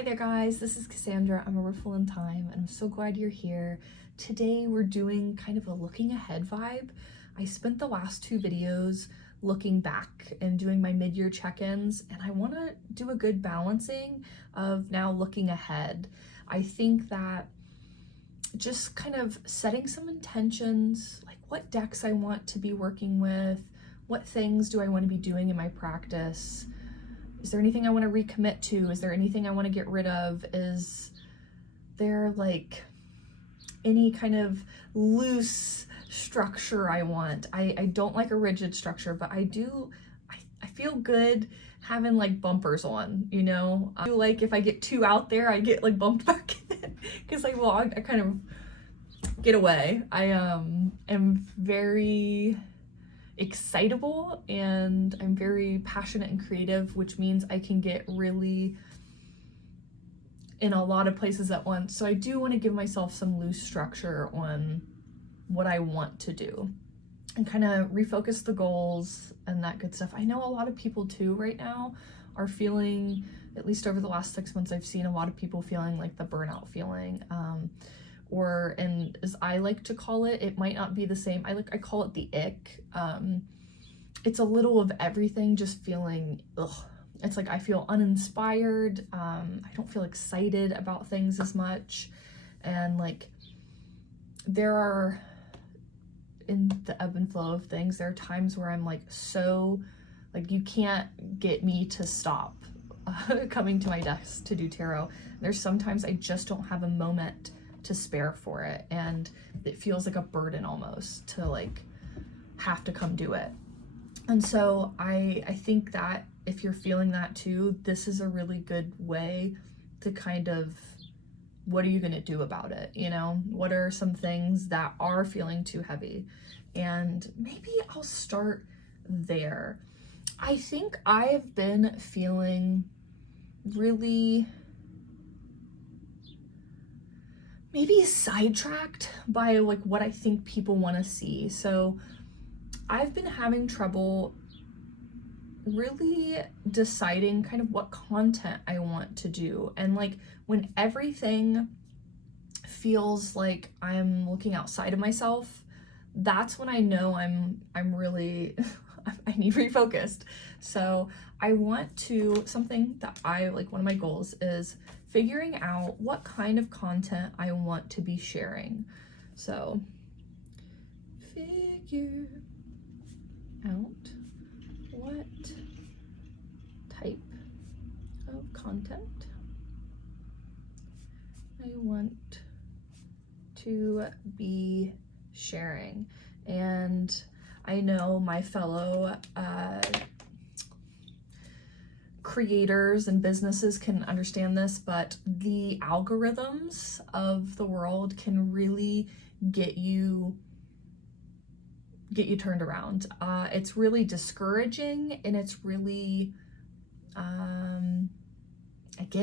Hi there guys, this is Cassandra. I'm a Riffle in Time and I'm so glad you're here. Today we're doing kind of a looking ahead vibe. I spent the last two videos looking back and doing my mid-year check-ins, and I want to do a good balancing of now looking ahead. I think that just kind of setting some intentions, like what decks I want to be working with, what things do I want to be doing in my practice. Is there anything I want to recommit to? Is there anything I want to get rid of? Is there like any kind of loose structure I want? I don't like a rigid structure, but I feel good having like bumpers on, you know? I feel like if I get too out there, I get like bumped back in because I kind of get away. I am very excitable and I'm very passionate and creative, which means I can get really in a lot of places at once. So I do want to give myself some loose structure on what I want to do and kind of refocus the goals and that good stuff. I know a lot of people too right now are feeling, at least over the last 6 months, I've seen a lot of people feeling like the burnout feeling. And as I like to call it, it might not be the same. I call it the ick. It's a little of everything, just feeling, ugh. It's like I feel uninspired. I don't feel excited about things as much. And like there are, in the ebb and flow of things, there are times where I'm like, so like you can't get me to stop coming to my desk to do tarot. There's sometimes I just don't have a moment to spare for it, and it feels like a burden almost to like have to come do it. And so I think that if you're feeling that too, this is a really good way to kind of, what are you going to do about it? You know, what are some things that are feeling too heavy? And maybe I'll start there. I think I have been feeling really maybe sidetracked by like what I think people want to see. So I've been having trouble really deciding kind of what content I want to do. And like when everything feels like I'm looking outside of myself, that's when I know I'm really I need refocused. So I want to, something that I like, one of my goals is figuring out what kind of content I want to be sharing. So figure out what type of content I want to be sharing. And I know my fellow creators and businesses can understand this, but the algorithms of the world can really get you turned around. It's really discouraging, and it's really again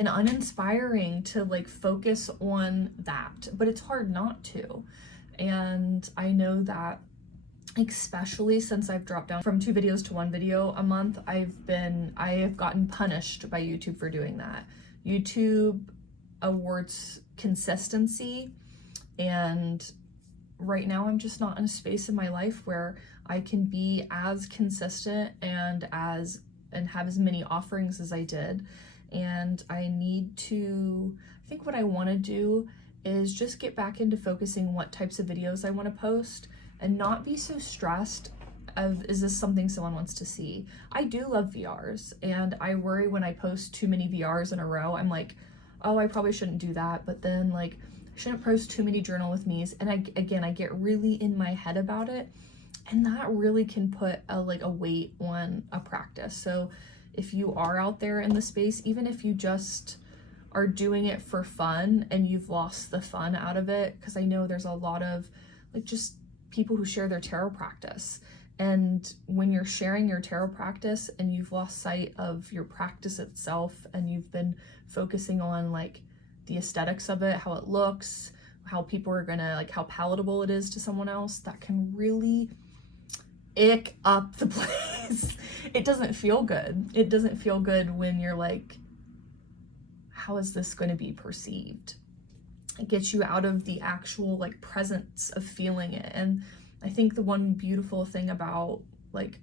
uninspiring to like focus on that, but it's hard not to. And I know that especially since I've dropped down from 2 videos to 1 video a month, I have gotten punished by YouTube for doing that. YouTube awards consistency, and right now I'm just not in a space in my life where I can be as consistent and have as many offerings as I did. And I think what I want to do is just get back into focusing what types of videos I want to post and not be so stressed of, is this something someone wants to see? I do love VRs, and I worry when I post too many VRs in a row. I'm like, oh, I probably shouldn't do that, but then like I shouldn't post too many journal with me's, and I get really in my head about it, and that really can put a weight on a practice. So if you are out there in the space, even if you just are doing it for fun and you've lost the fun out of it, because I know there's a lot of like just people who share their tarot practice, and when you're sharing your tarot practice and you've lost sight of your practice itself, and you've been focusing on like the aesthetics of it, how it looks, how people are gonna like, how palatable it is to someone else, that can really ick up the place. It doesn't feel good. It doesn't feel good when you're like, how is this going to be perceived? It gets you out of the actual like presence of feeling it. And I think the one beautiful thing about like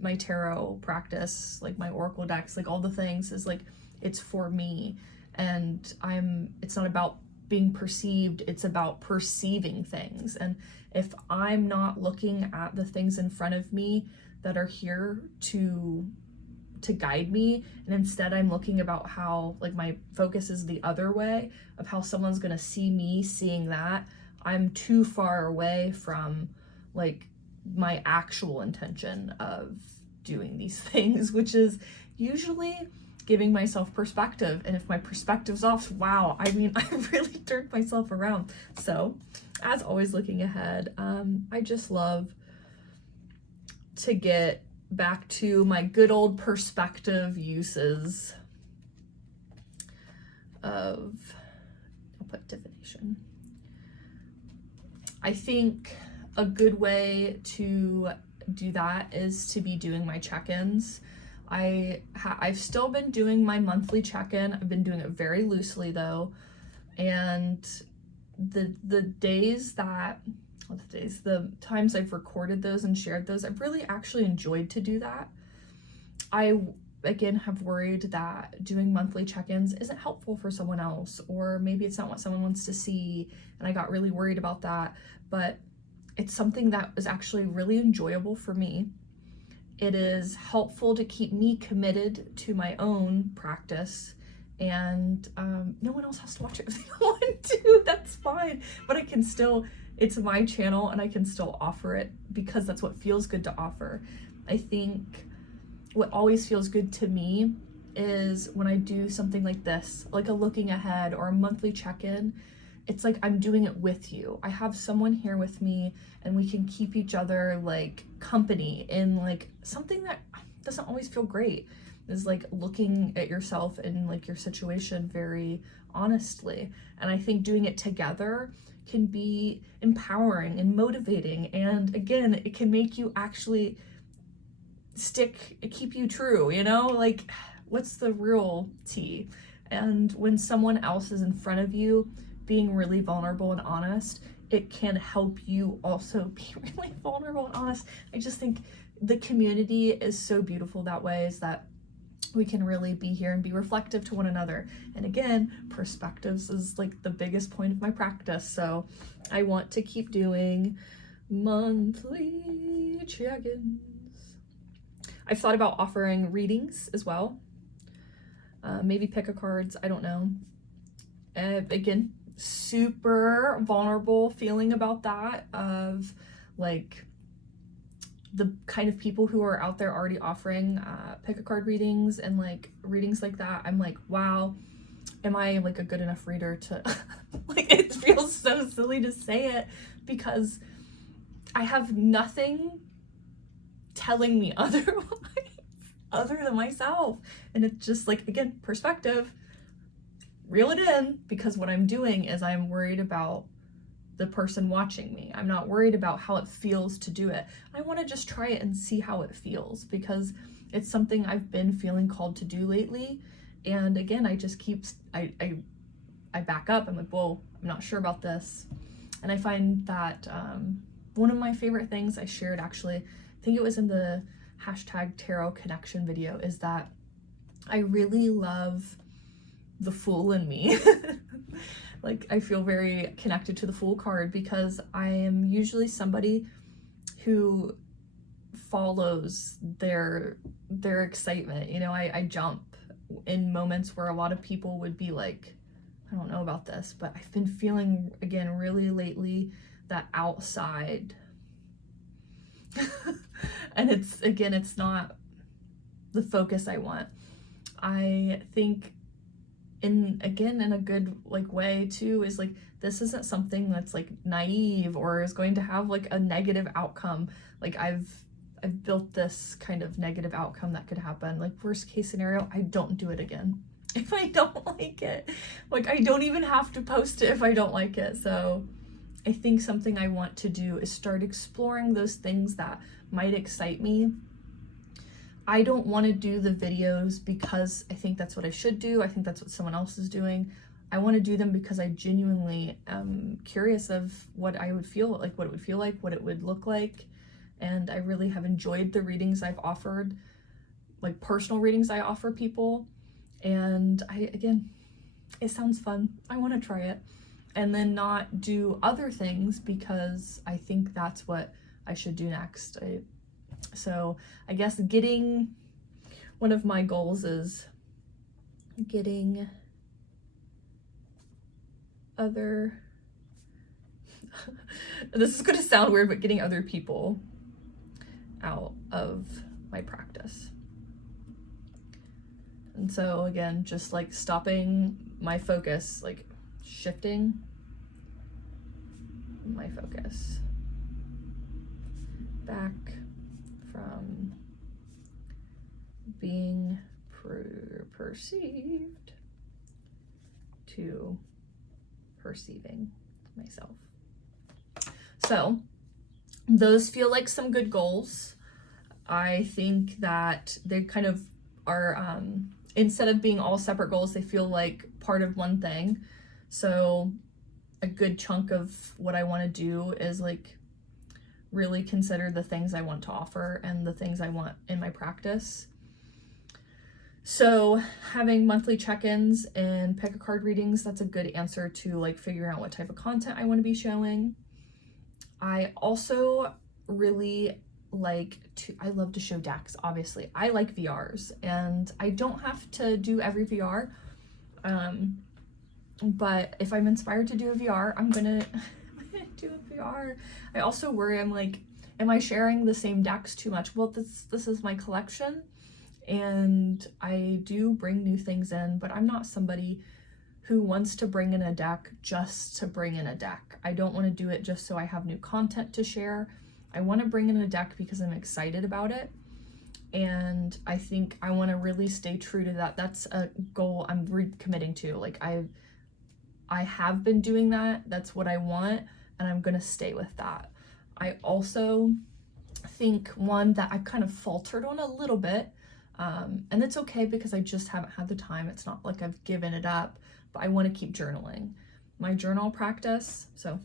my tarot practice, like my oracle decks, like all the things, is like it's for me, and it's not about being perceived, it's about perceiving things. And if I'm not looking at the things in front of me that are here to guide me, and instead I'm looking about how like my focus is the other way of how someone's gonna see me seeing that, I'm too far away from like my actual intention of doing these things, which is usually giving myself perspective. And if my perspective's off, wow, I mean, I really turned myself around. So as always, looking ahead, I just love to get back to my good old perspective uses of, I'll put divination. I think a good way to do that is to be doing my check-ins. I've still been doing my monthly check-in. I've been doing it very loosely though. And the times I've recorded those and shared those, I've really actually enjoyed to do that. I, again, have worried that doing monthly check-ins isn't helpful for someone else, or maybe it's not what someone wants to see, and I got really worried about that. But it's something that is actually really enjoyable for me. It is helpful to keep me committed to my own practice, and no one else has to watch it if they don't want to. That's fine, but I can still, it's my channel and I can still offer it because that's what feels good to offer. I think what always feels good to me is when I do something like this, like a looking ahead or a monthly check-in. It's like I'm doing it with you. I have someone here with me, and we can keep each other like company in like something that doesn't always feel great, is like looking at yourself and like your situation very honestly. And I think doing it together can be empowering and motivating, and again, it can make you actually keep you true, you know, like what's the real tea? And when someone else is in front of you being really vulnerable and honest, it can help you also be really vulnerable and honest. I just think the community is so beautiful that way, is that we can really be here and be reflective to one another. And again, perspectives is like the biggest point of my practice. So I want to keep doing monthly check-ins. I've thought about offering readings as well. Maybe pick a cards, I don't know. Again, super vulnerable feeling about that, of like the kind of people who are out there already offering pick a card readings and like readings like that. I'm like, wow, am I like a good enough reader to like, it feels so silly to say it because I have nothing telling me otherwise other than myself. And it's just like, again, perspective, reel it in, because what I'm doing is I'm worried about the person watching me. I'm not worried about how it feels to do it. I want to just try it and see how it feels, because it's something I've been feeling called to do lately. And again, I just keep, I back up. I'm like, whoa, I'm not sure about this. And I find that one of my favorite things I shared, actually, I think it was in the #tarot connection video, is that I really love the Fool in me. Like, I feel very connected to the Fool card because I am usually somebody who follows their excitement. You know, I jump in moments where a lot of people would be like, I don't know about this, but I've been feeling, again, really lately, that outside. And it's, again, it's not the focus I want. I think in a good like way too, is like, this isn't something that's like naive or is going to have like a negative outcome. Like I've built this kind of negative outcome that could happen. Like, worst case scenario, I don't do it again if I don't like it. Like, I don't even have to post it if I don't like it. So I think something I want to do is start exploring those things that might excite me. I don't want to do the videos because I think that's what I should do. I think that's what someone else is doing. I want to do them because I genuinely am curious of what I would feel like, what it would feel like, what it would look like. And I really have enjoyed the readings I've offered, like personal readings I offer people. And again, it sounds fun. I want to try it. And then not do other things because I think that's what I should do next. So I guess one of my goals is getting other, this is going to sound weird, but getting other people out of my practice. And so again, just like stopping my focus, like shifting my focus back from being perceived to perceiving myself. So those feel like some good goals. I think that they kind of are, instead of being all separate goals, they feel like part of one thing. So a good chunk of what I want to do is like really consider the things I want to offer and the things I want in my practice. So having monthly check-ins and pick a card readings, that's a good answer to like figuring out what type of content I want to be showing. I also really I love to show decks, obviously. I like VRs, and I don't have to do every VR. But if I'm inspired to do a VR, I'm gonna do a VR. I also worry, I'm like, am I sharing the same decks too much? Well, this is my collection, and I do bring new things in, but I'm not somebody who wants to bring in a deck just to bring in a deck. I don't want to do it just so I have new content to share. I want to bring in a deck because I'm excited about it. And I think I want to really stay true to that. That's a goal I'm recommitting to. Like I have been doing that. That's what I want, and I'm going to stay with that. I also think one that I've kind of faltered on a little bit, and it's okay because I just haven't had the time. It's not like I've given it up, but I want to keep journaling. My journal practice, so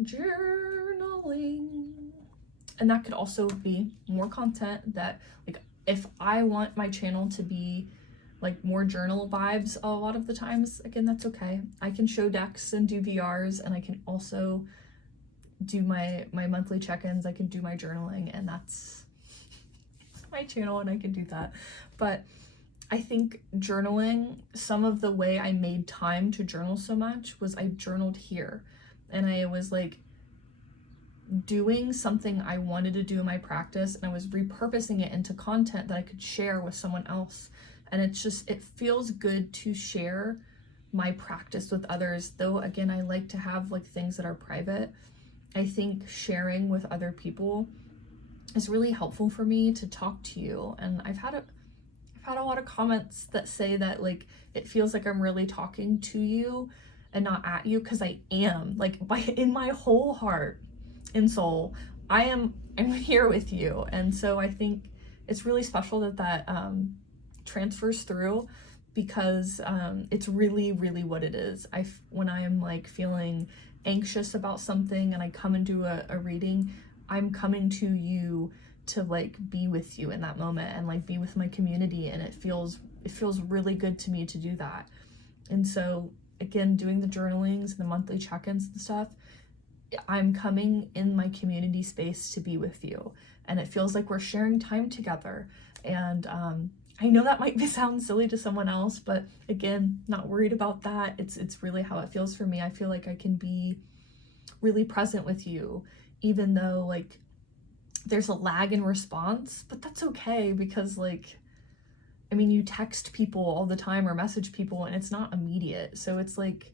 journaling. And that could also be more content that, like, if I want my channel to be like more journal vibes a lot of the times, again, that's okay. I can show decks and do VRs, and I can also do my monthly check-ins. I can do my journaling, and that's my channel, and I can do that. But I think journaling, some of the way I made time to journal so much was I journaled here, and I was like doing something I wanted to do in my practice, and I was repurposing it into content that I could share with someone else. And it feels good to share my practice with others, though again, I like to have like things that are private. I think sharing with other people is really helpful for me to talk to you. And I've had a lot of comments that say that like it feels like I'm really talking to you and not at you, because I am, like, in my whole heart and soul, I'm here with you. And so I think it's really special that transfers through, because it's really, really what it is. When I am like feeling anxious about something and I come and do a reading, I'm coming to you to like be with you in that moment and like be with my community, and it feels really good to me to do that. And so again, doing the journalings and the monthly check-ins and stuff, I'm coming in my community space to be with you, and it feels like we're sharing time together. And I know that might sound silly to someone else, but again, not worried about that. It's really how it feels for me. I feel like I can be really present with you, even though like there's a lag in response, but that's okay, because like, I mean, you text people all the time or message people and it's not immediate. So it's like,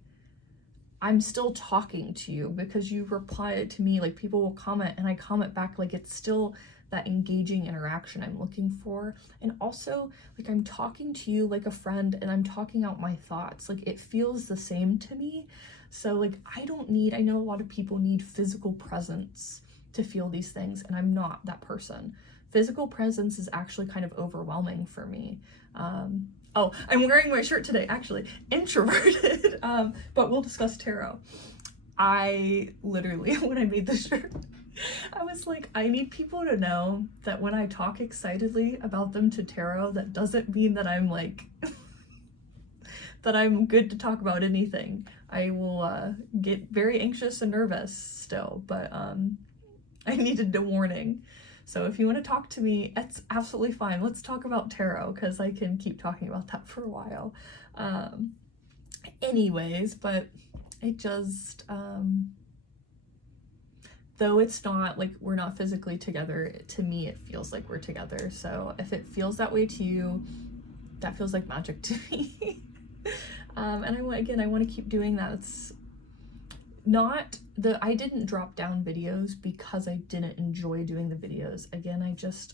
I'm still talking to you because you reply to me. Like, people will comment and I comment back. Like, it's still that engaging interaction I'm looking for. And also, like, I'm talking to you like a friend, and I'm talking out my thoughts. Like, it feels the same to me. So like, I know a lot of people need physical presence to feel these things, and I'm not that person. physical presence is actually kind of overwhelming for me. Oh, I'm wearing my shirt today, actually, introverted, but we'll discuss tarot. I literally, when I made the shirt, I was like, I need people to know that when I talk excitedly about them to tarot, that doesn't mean that I'm like, that I'm good to talk about anything. I will get very anxious and nervous still, but I needed a warning. So if you want to talk to me, it's absolutely fine. Let's talk about tarot, because I can keep talking about that for a while. Anyways, but it just, though it's not like we're not physically together, to me it feels like we're together. So if it feels that way to you, that feels like magic to me. And I want to keep doing that. It's not I didn't drop down videos because I didn't enjoy doing the videos. Again,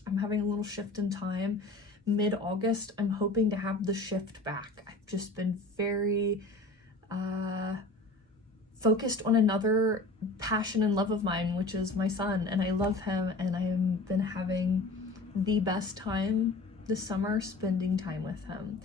I'm having a little shift in time. Mid-August, I'm hoping to have the shift back. I've just been very focused on another passion and love of mine, which is my son, and I love him, and I have been having the best time this summer spending time with him.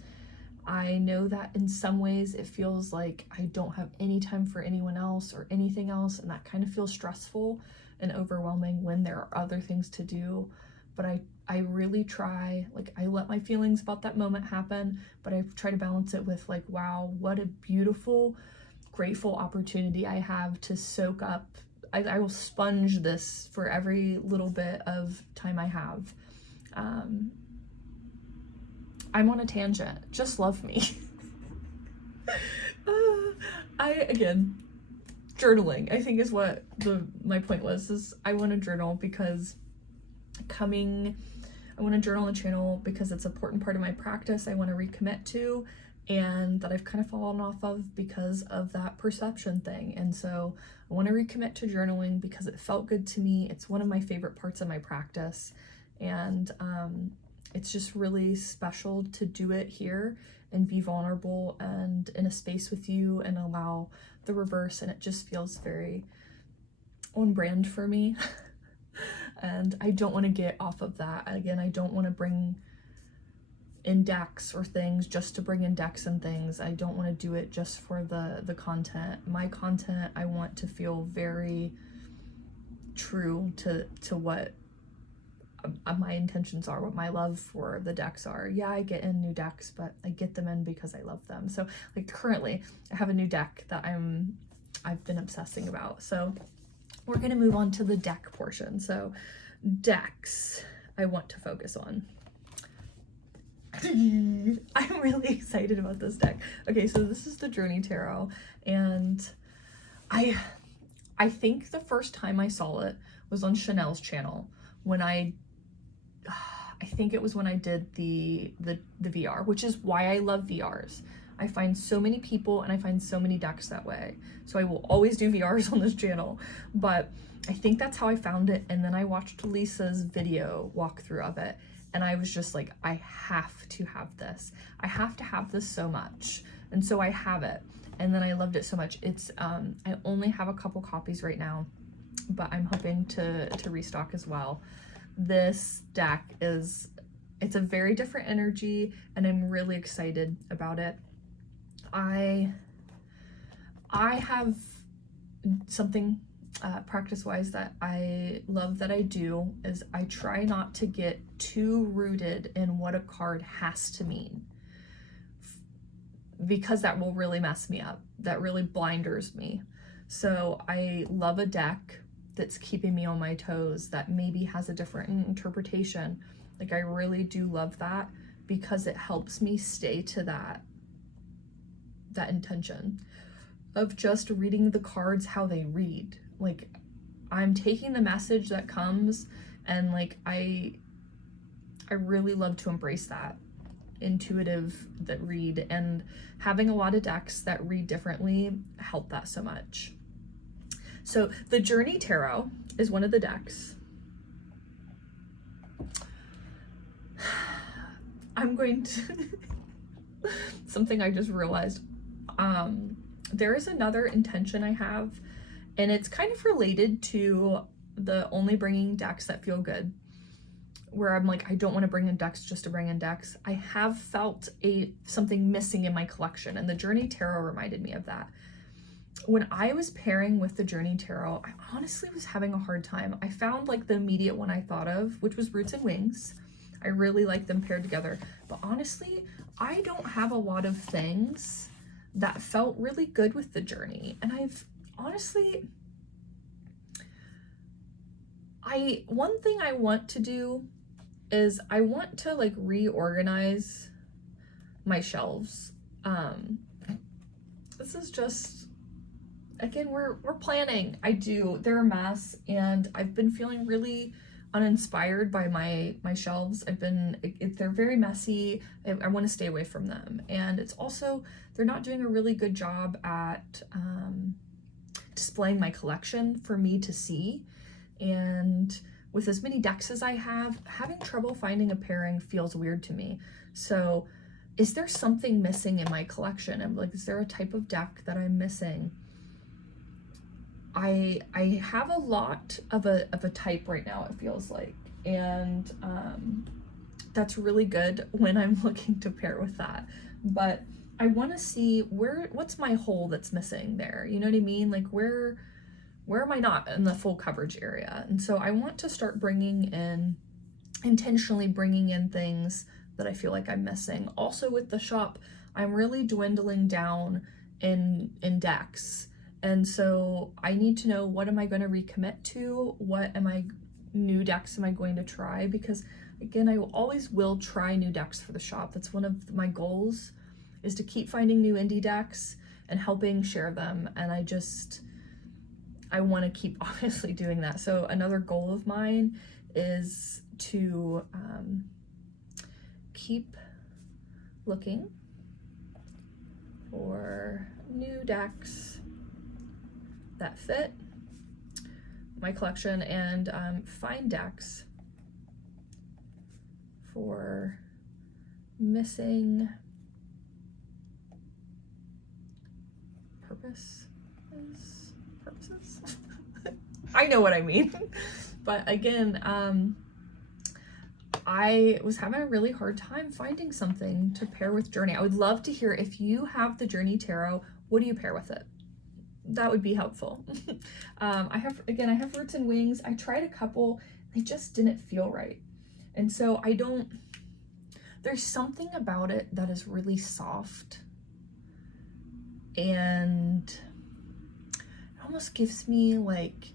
I know that in some ways it feels like I don't have any time for anyone else or anything else, and that kind of feels stressful and overwhelming when there are other things to do. But I really try, like, I let my feelings about that moment happen, but I try to balance it with like, wow, what a beautiful, grateful opportunity I have to soak up. I will sponge this for every little bit of time I have. I'm on a tangent. Just love me. Again, journaling, I think is what my point was, is I want to journal because I want to journal on the channel because it's an important part of my practice I want to recommit to, and that I've kind of fallen off of because of that perception thing. And so I want to recommit to journaling because it felt good to me. It's one of my favorite parts of my practice. And it's just really special to do it here and be vulnerable and in a space with you and allow the reverse. And it just feels very on brand for me. And I don't want to get off of that. Again, I don't want to bring in decks or things just to bring in decks and things. I don't want to do it just for the content. My content, I want to feel very true to what my intentions are, what my love for the decks are. Yeah, I get in new decks, but I get them in because I love them. So like currently I have a new deck that I've been obsessing about. So we're going to move on to the deck portion. So decks I want to focus on. I'm really excited about this deck. Okay, so this is the Journey Tarot, and I think the first time I saw it was on Chanel's channel when I think it was when I did the VR, which is why I love VRs. I find so many people and I find so many decks that way. So I will always do VRs on this channel, but I think that's how I found it. And then I watched Lisa's video walkthrough of it, and I was just like, I have to have this. I have to have this so much. And so I have it. And then I loved it so much. It's, I only have a couple copies right now, but I'm hoping to restock as well. This deck it's a very different energy, and I'm really excited about it. I have something practice-wise that I love that I do is I try not to get too rooted in what a card has to mean, because that will really mess me up. That really blinders me. So I love a deck that's keeping me on my toes, that maybe has a different interpretation. Like, I really do love that because it helps me stay to that intention of just reading the cards how they read. Like, I'm taking the message that comes, and like I really love to embrace that intuitive that read, and having a lot of decks that read differently help that so much. So the Journey Tarot is one of the decks. I'm going to something I just realized. There is another intention I have, and it's kind of related to the only bringing decks that feel good, where I'm like, I don't want to bring in decks just to bring in decks. I have felt something missing in my collection, and the Journey Tarot reminded me of that. When I was pairing with the Journey Tarot, I honestly was having a hard time. I found like the immediate one I thought of, which was Roots and Wings. I really like them paired together. But honestly, I don't have a lot of things that felt really good with the Journey. And I've honestly, one thing I want to do is I want to like reorganize my shelves. This is just, again, we're planning. They're a mess, and I've been feeling really uninspired by my shelves. They're very messy. I want to stay away from them. And it's also, they're not doing a really good job at displaying my collection for me to see. And with as many decks as I have, having trouble finding a pairing feels weird to me. So is there something missing in my collection? I'm like, is there a type of deck that I'm missing? I have a lot of a type right now, it feels like, and that's really good when I'm looking to pair with that. But I want to see what's my hole that's missing there, you know what I mean? Like where am I not in the full coverage area? And so I want to start intentionally bringing in things that I feel like I'm missing. Also with the shop, I'm really dwindling down in decks. And so I need to know, what am I going to recommit to? New decks am I going to try? Because again, I always will try new decks for the shop. That's one of my goals, is to keep finding new indie decks and helping share them. And I want to keep obviously doing that. So another goal of mine is to keep looking for new decks that fit my collection, and find decks for missing purposes. I know what I mean. But again, I was having a really hard time finding something to pair with Journey. I would love to hear, if you have the Journey Tarot, what do you pair with it? That would be helpful. I have Roots and Wings. I tried a couple, they just didn't feel right. And so there's something about it that is really soft, and it almost gives me like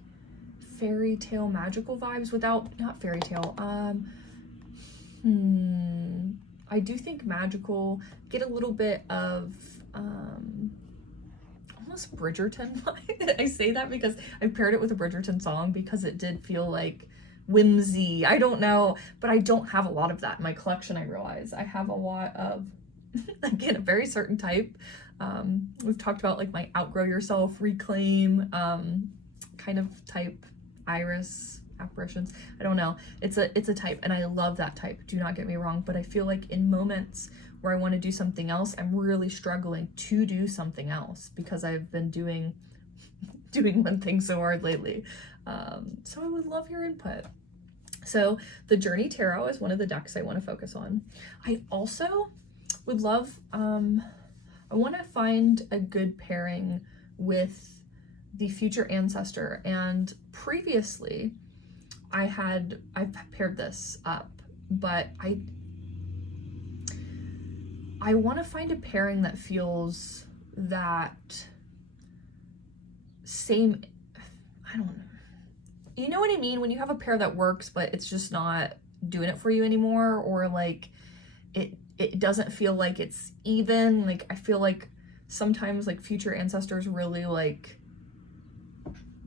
fairy tale magical vibes not fairy tale. I do think magical, get a little bit of almost Bridgerton vibe. I say that because I paired it with a Bridgerton song because it did feel like whimsy. I don't know, but I don't have a lot of that in my collection. I realize I have a lot of, again, a very certain type. We've talked about like my outgrow yourself, reclaim kind of type, iris apparitions. I don't know. It's a type, and I love that type. Do not get me wrong, but I feel like in moments where I want to do something else, I'm really struggling to do something else because I've been doing one thing so hard lately. So I would love your input. So the Journey Tarot is one of the decks I want to focus on. I also would love, I want to find a good pairing with the Future Ancestor. And previously I've paired this up, but I want to find a pairing that feels that same, I don't know. You know what I mean? When you have a pair that works, but it's just not doing it for you anymore, or like it doesn't feel like it's even. Like I feel like sometimes like Future Ancestors really like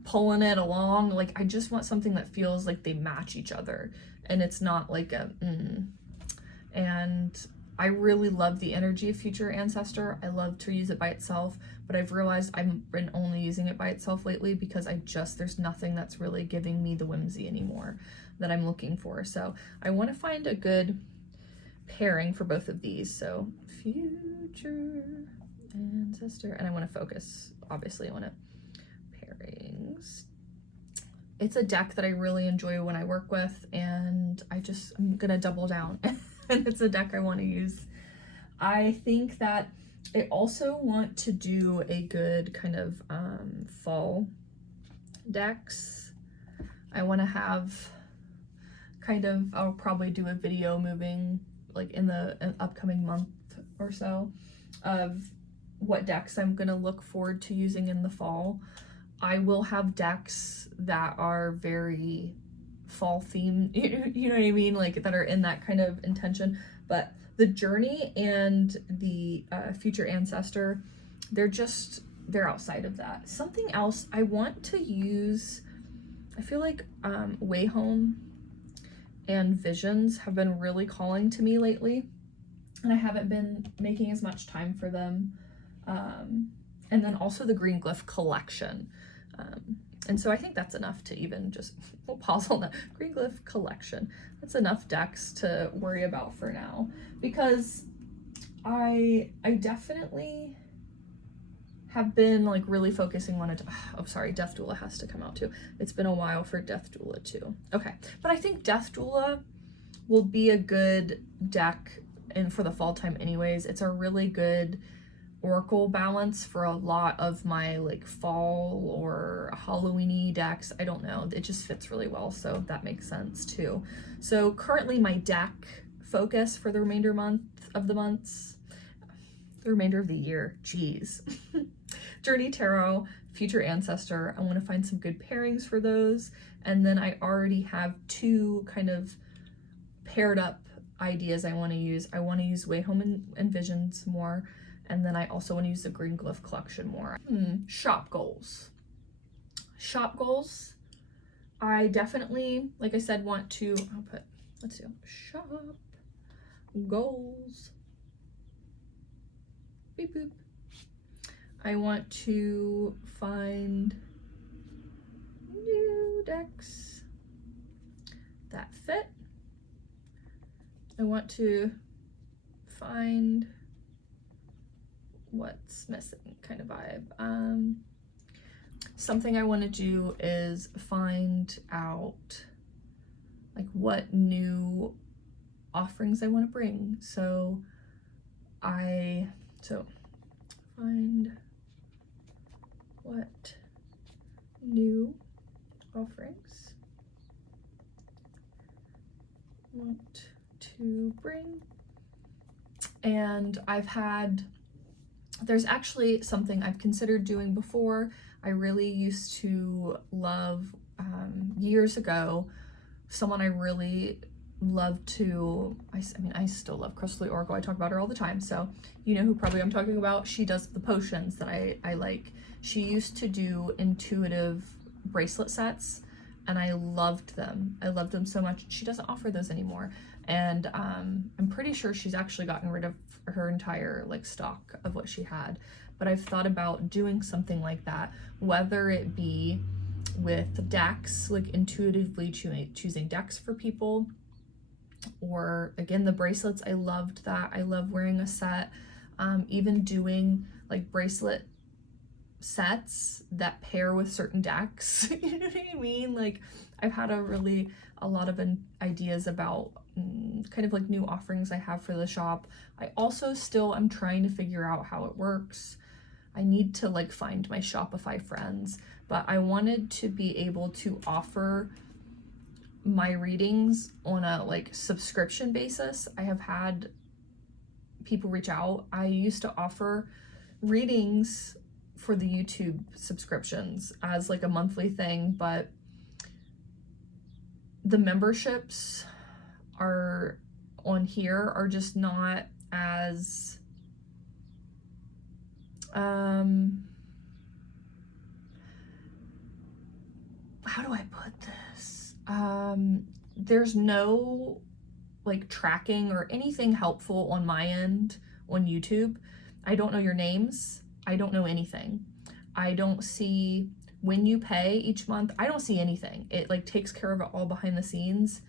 pulling it along. Like I just want something that feels like they match each other, and it's not like and I really love the energy of Future Ancestor. I love to use it by itself, but I've realized I've been only using it by itself lately because there's nothing that's really giving me the whimsy anymore that I'm looking for. So I want to find a good pairing for both of these. So Future Ancestor, and I want to focus, obviously I want to pairings. it's a deck that I really enjoy when I work with, and I'm gonna double down and it's a deck I want to use. I think that I also want to do a good kind of fall decks. I want to have kind of, I'll probably do a video moving like in the upcoming month or so of what decks I'm gonna look forward to using in the fall. I will have decks that are very fall themed, you know what I mean? Like that are in that kind of intention, but the Journey and the Future Ancestor, they're outside of that. Something else I want to use, I feel like Way Home and Visions have been really calling to me lately, and I haven't been making as much time for them. And then also the Green Glyph collection. And so I think that's enough to even just, we'll pause on that. Green Glyph collection. That's enough decks to worry about for now, because I definitely have been like really focusing on it. Oh, sorry, Death Doula has to come out too. It's been a while for Death Doula too. Okay, but I think Death Doula will be a good deck and for the fall time anyways. It's a really good oracle balance for a lot of my like fall or Halloween-y decks. I don't know, it just fits really well, so that makes sense too. So currently my deck focus for the remainder of the year, geez. Journey Tarot, Future Ancestor. I want to find some good pairings for those, and then I already have two kind of paired up ideas I want to use. I want to use Way Home and Visions more, and then I also want to use the Green Glyph collection more. Shop goals. Shop goals. I definitely, like I said, want to, let's see, shop goals. Beep boop. I want to find new decks that fit. I want to find what's missing kind of vibe. Something I want to do is find out like what new offerings I want to bring. So find what new offerings I want to bring. And there's actually something I've considered doing before. I really used to love, years ago, someone I really loved to, I still love Crystal Oracle. I talk about her all the time, so you know who probably I'm talking about. She does the potions that I like. She used to do intuitive bracelet sets, and I loved them. I loved them so much. She doesn't offer those anymore, and I'm pretty sure she's actually gotten rid of her entire like stock of what she had. But I've thought about doing something like that, whether it be with decks, like intuitively choosing decks for people, or again the bracelets. I loved that. I love wearing a set. Even doing like bracelet sets that pair with certain decks. You know what I mean? Like I've had a lot of ideas about kind of like new offerings I have for the shop. I also still am trying to figure out how it works. I need to like find my Shopify friends, but I wanted to be able to offer my readings on a like subscription basis. I have had people reach out. I used to offer readings for the YouTube subscriptions as like a monthly thing, but the memberships are on here are just not as how do I put this? There's no like tracking or anything helpful on my end on YouTube. I don't know your names. I don't know anything. I don't see when you pay each month. I don't see anything. It like takes care of it all behind the scenes.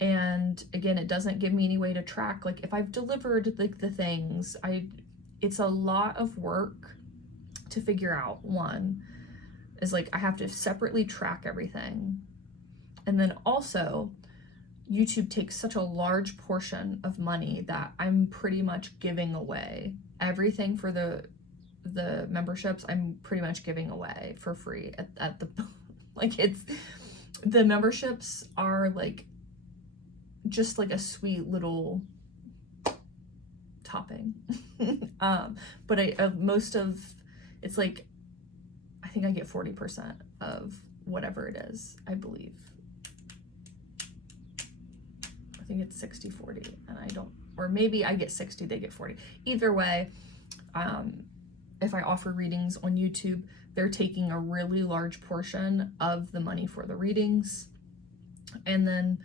And again, it doesn't give me any way to track like if I've delivered like the things. It's a lot of work to figure out. One, is like I have to separately track everything. And then also YouTube takes such a large portion of money that I'm pretty much giving away. Everything for the memberships, I'm pretty much giving away for free at the like, it's, the memberships are like just like a sweet little topping. But most of it's like, I think I get 40% of whatever it is, I believe. I think it's 60-40, and I don't, or maybe I get 60, they get 40. Either way, if I offer readings on YouTube, they're taking a really large portion of the money for the readings. And then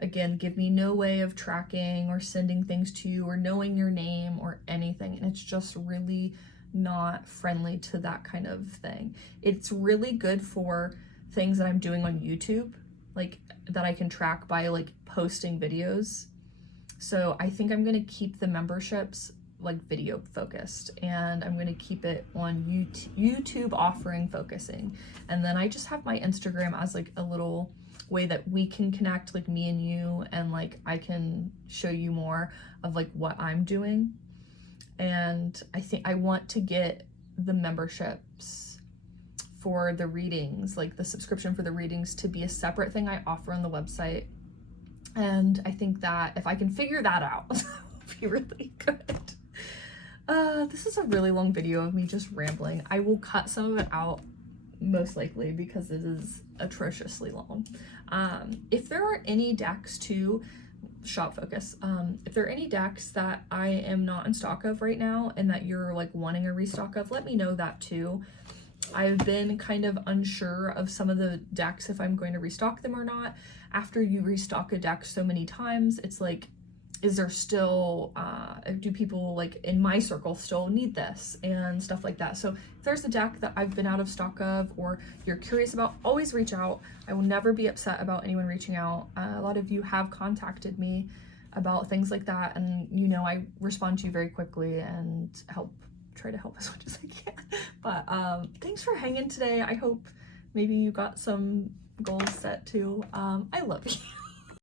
again, give me no way of tracking or sending things to you or knowing your name or anything. And it's just really not friendly to that kind of thing. It's really good for things that I'm doing on YouTube, like that I can track by like posting videos. So I think I'm gonna keep the memberships like video focused, and I'm gonna keep it on YouTube offering focusing. And then I just have my Instagram as like a little way that we can connect, like me and you, and like I can show you more of like what I'm doing. And I think I want to get the memberships for the readings, like the subscription for the readings, to be a separate thing I offer on the website. And I think that if I can figure that out, that would be really good. This is a really long video of me just rambling. I will cut some of it out most likely because it is atrociously long. If there are any decks too, shop focus, if there are any decks that I am not in stock of right now and that you're like wanting a restock of, let me know that too. I've been kind of unsure of some of the decks, if I'm going to restock them or not. After you restock a deck so many times, it's like, is there still, do people like in my circle still need this and stuff like that. So if there's a deck that I've been out of stock of or you're curious about, always reach out. I will never be upset about anyone reaching out. A lot of you have contacted me about things like that, and you know, I respond to you very quickly and try to help as much as I can. But thanks for hanging today. I hope maybe you got some goals set too. I love you.